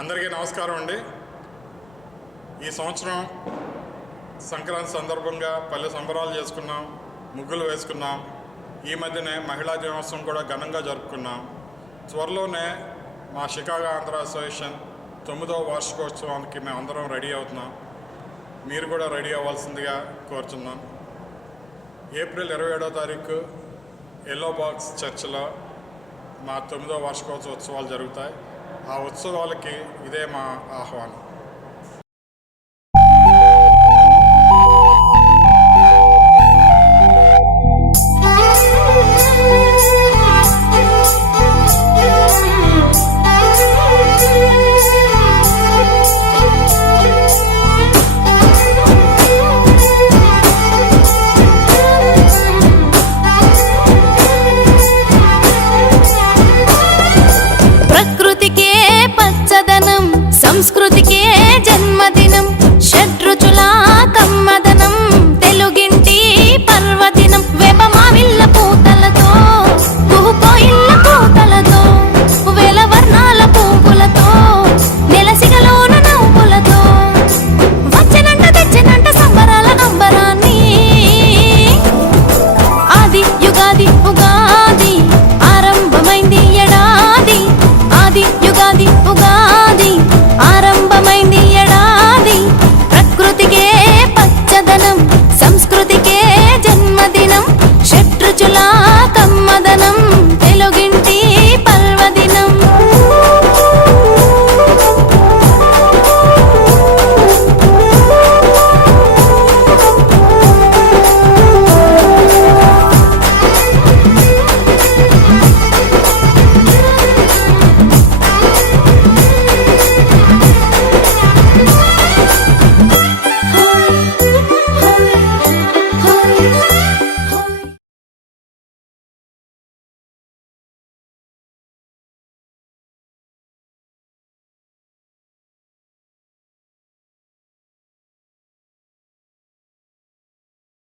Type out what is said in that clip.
అందరికీ నమస్కారం అండి. ఈ సంవత్సరం సంక్రాంతి సందర్భంగా పల్లె సంబరాలు చేసుకున్నాం, ముగ్గులు వేసుకున్నాం. ఈ మధ్యనే మహిళా దినోత్సవం కూడా ఘనంగా జరుపుకున్నాం. త్వరలోనే మా షికాగో ఆంధ్ర అసోసియేషన్ 9వ వార్షికోత్సవానికి మేము అందరం రెడీ అవుతున్నాం. మీరు కూడా రెడీ అవ్వాల్సిందిగా కోరుతున్నాం. ఏప్రిల్ 27వ తారీఖు ఎల్లో బాక్స్ చర్చిలో మా 9వ వార్షికోత్సవాలు జరుగుతాయి. ఆ ఉత్సవాలకి ఇదే మా ఆహ్వానం. సంస్కృతికే జన్మదినం, షడ్రుచుల కమ్మదనం, తెలుగింటి పర్వదినం. వేపమావిళ్ళ పూతలతో, కుహుకోయిళ్ళ పూతలతో, వేల వర్ణాల పువ్వులతో, నెలసిగలోన నవ్వులతో వచ్చనంట తెచ్చనంట సంబరాల అంబరాన్ని. ఆది యుగాది ఉగాది ఆరంభమైంది ఎడాది, ఆది యుగాది ఉగాది ఆరంభమైంది ఎడాది. ప్రకృతికే పచ్చదనం, సంస్కృతికే జన్మదినం, షడ్రుచుల